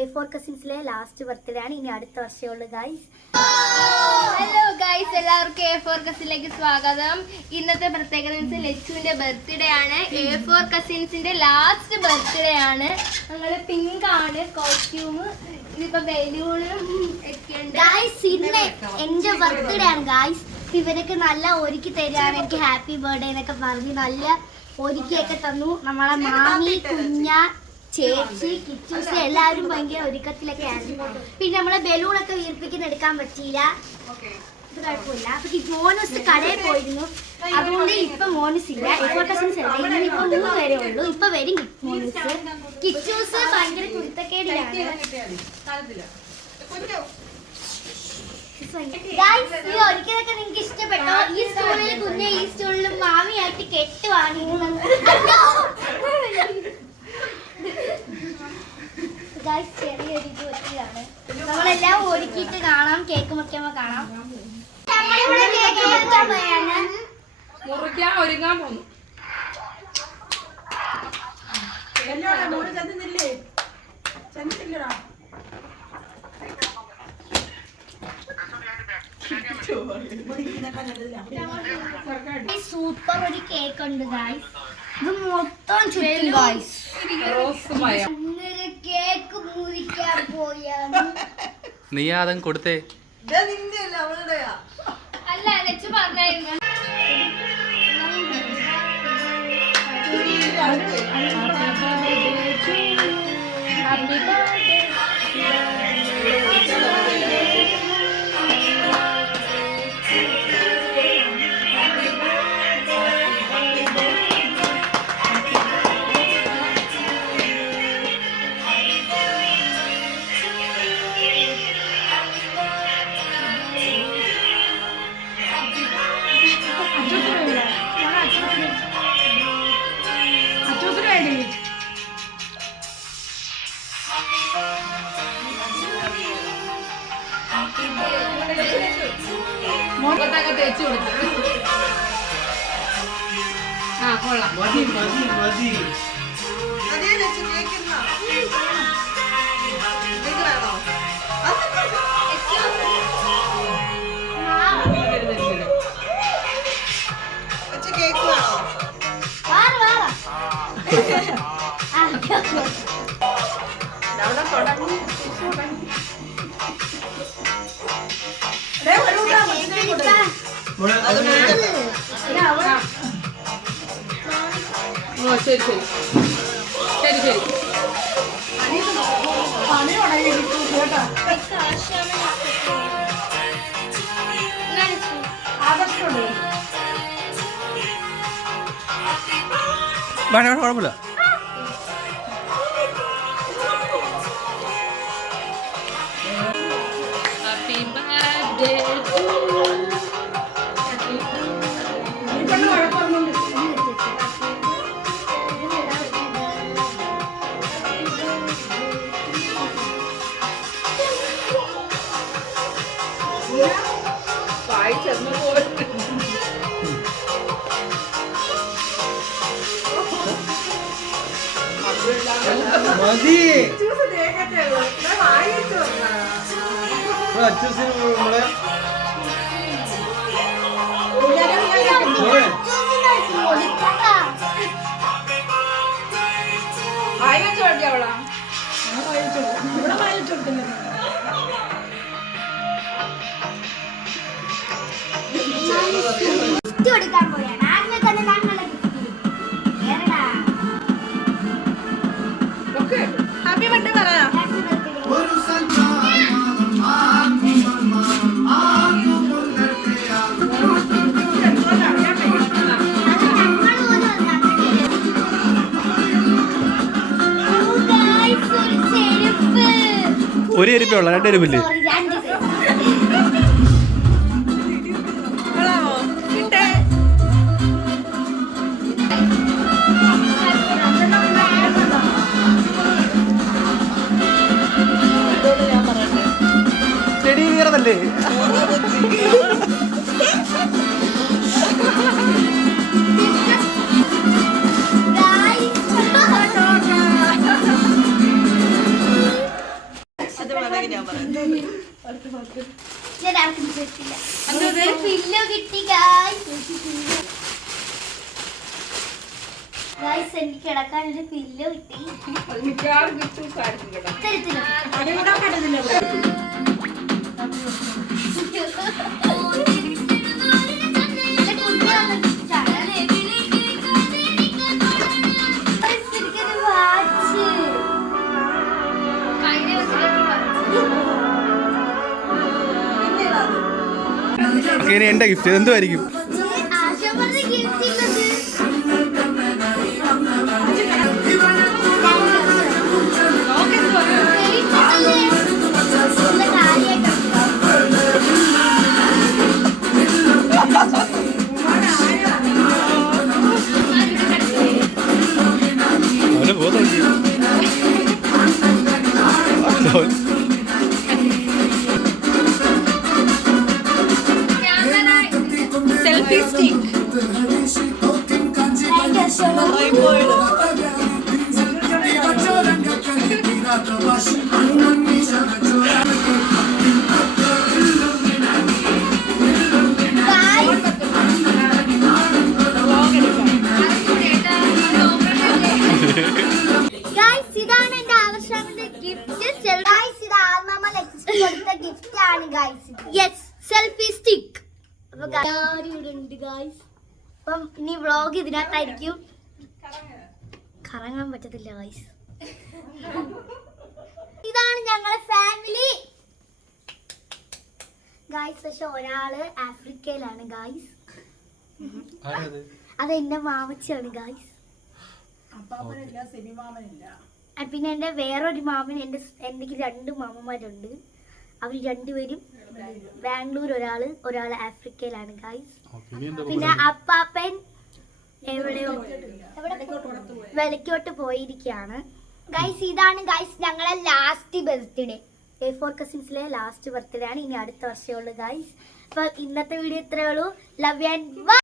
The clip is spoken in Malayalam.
A4 കസിൻസിലെ ലാസ്റ്റ് ബർത്ത്ഡേ ആണ്. ഇനി അടുത്ത വർഷമേ ഉള്ളൂ ഗൈസ്. ഹലോ ഗൈസ്, എല്ലാവർക്കും A4 കസിനിലേക്ക് സ്വാഗതം. ഇന്നത്തെ പ്രത്യേകത ലച്ചുവിന്റെ ബർത്ത്ഡേ ആണ്. A4 കസിൻസിന്റെ ലാസ്റ്റ് ബർത്ത്ഡേ ആണ്. ഞങ്ങള് പിങ്ക് ആണ് കോസ്റ്റ്യൂം. ഇതിപ്പോ ബലൂണും ഒക്കെ ഉണ്ട് ഗൈസ്. ഇന്ന് എന്റെ ബർത്ത്ഡേ ആണ് ഗൈസ്. ഇവരൊക്കെ നല്ല ഒരുക്കി തരാണ്. എനിക്ക് ഹാപ്പി ബർത്ത്ഡേ എന്നൊക്കെ പറഞ്ഞ് നല്ല ഒരുക്കിയൊക്കെ തന്നു. നമ്മളെ മാമി, കുഞ്ഞ, ചേച്ചി, കിച്ചൂസ് എല്ലാവരും ഭയങ്കര ഒരുക്കത്തിലൊക്കെ ആണ്. പിന്നെ നമ്മളെ ബലൂണൊക്കെ വീർപ്പിക്കുന്ന എടുക്കാൻ പറ്റിയില്ല. ഇത് കുഴപ്പമില്ല. അപ്പൊ മോനൂസ് കടയിൽ പോയിരുന്നു. അതുകൊണ്ട് ഇപ്പൊ മോനൂസ് ഇല്ല. A4 കസിൻസ് അല്ല. ഇന്നിപ്പോ 3 പേരേ ഉള്ളൂ. ഇപ്പൊ വരും മോനൂസ്. കിച്ചൂസ് ഭയങ്കര കുരുത്തക്കേടിലാണ്. ഈ ഒരിക്കലൊക്കെ നിങ്ങൾക്ക് ഇഷ്ടപ്പെട്ടോ? ഈ സ്റ്റൂളിൽ കുഞ്ഞ്, ഈ സ്റ്റൂളിൽ മാമിയായിട്ട് കെട്ടുവാണ്. ചെറിയൊരു ഒറ്റയാണ്. നമ്മളെല്ലാം ഒരുക്കിയിട്ട് കാണാം. കേക്ക് മുറിക്കുമ്പോ കാണാം. നമ്മളിവിടെ കേക്ക് മുറിക്കാൻ പോയാണ്. മുറിക്കാൻ ഒരുങ്ങാൻ പോന്നു. സൂപ്പർ ഒരു കേക്ക് ഉണ്ട് ഗൈസ്. ഇത് മൊത്തം ചുറ്റും ഗൈസ്. കേക്ക് മുറിക്കാൻ പോയാണ്. നീ അതും കൊടുത്തേ. അല്ല, ലച്ചു പറഞ്ഞായിരുന്നു. തേച്ചു കൊടുത്തു. ആ കൊള്ളാം. ഓ ശരി ശരി ശരി ശരി. കുഴപ്പമില്ല. ഹാപ്പി ബർത്ത്ഡേ ടു കൊടുക്കാൻ പോയാണ്. ആദ്യമേ തന്നെ ഞങ്ങളെ ഹാപ്പി ബർത്ത്ഡേ പറയാ. ഒരു എരിപ്പേ ഉള്ള 2 എരിപ്പില്ലേ? ചെടി കയറതല്ലേ? ഞാൻ പറയുന്നത്. ഞാൻ ആർക്കും വിശ്വസിച്ചില്ല. പില്ലോ കിട്ടി ഗായ്സ്. ഗായ്സ് എനിക്ക് കിടക്കാൻ ഒരു പില്ലോ കിട്ടി. മിക്കവാറും കിട്ടും സാധിക്കും കേട്ടോ. തരത്തില്ല. ഇനി എന്റെ ഗിഫ്റ്റ് എന്തുമായിരിക്കും? അവനെ പോകുന്നു സെൽഫി സ്റ്റിക്ക്. ഇതാണ് എന്റെ ആവശ്യങ്ങളുടെ ഗിഫ്റ്റ്. ഇത് ആൽമാമ ലെക്സിന് കൊടുത്ത ഗിഫ്റ്റ് ആണ് ഗൈസ്. Yes, selfie stick. അപ്പൊ എല്ലാവരും ഇവിടെ ഉണ്ട് ഗൈസ്. അപ്പം ഇനി വ്ളോഗ് ഇതിനകത്തായിരിക്കും. കറങ്ങാൻ പറ്റത്തില്ല ഗൈസ്. ഇതാണ് ഞങ്ങളെ ഫാമിലി ഗൈസ്. പക്ഷെ ഒരാള് ആഫ്രിക്കയിലാണ് ഗൈസ്. അത് എന്റെ മാമച്ചിയാണ് ഗൈസ്. പിന്നെ എന്റെ വേറൊരു മാമൻ, എനിക്ക് 2 മാമന്മാരുണ്ട്. അവർ രണ്ടുപേരും ബാംഗ്ലൂർ, ഒരാള് ആഫ്രിക്കയിലാണ് ഗൈസ്. പിന്നെ അപ്പാപ്പൻ എവിടെയോ വെളിക്കോട്ട് പോയിരിക്കുകയാണ് ഗൈസ്. ഇതാണ് ഗൈസ് ഞങ്ങളെ ലാസ്റ്റ് ബർത്ത്ഡേ. A4 കസിൻസിലെ ലാസ്റ്റ് ബർത്ത്ഡേ ആണ്. ഇനി അടുത്ത വർഷമുള്ളൂ ഗൈസ്. അപ്പൊ ഇന്നത്തെ വീഡിയോ ഇത്രയേ ഉള്ളൂ. Love and by.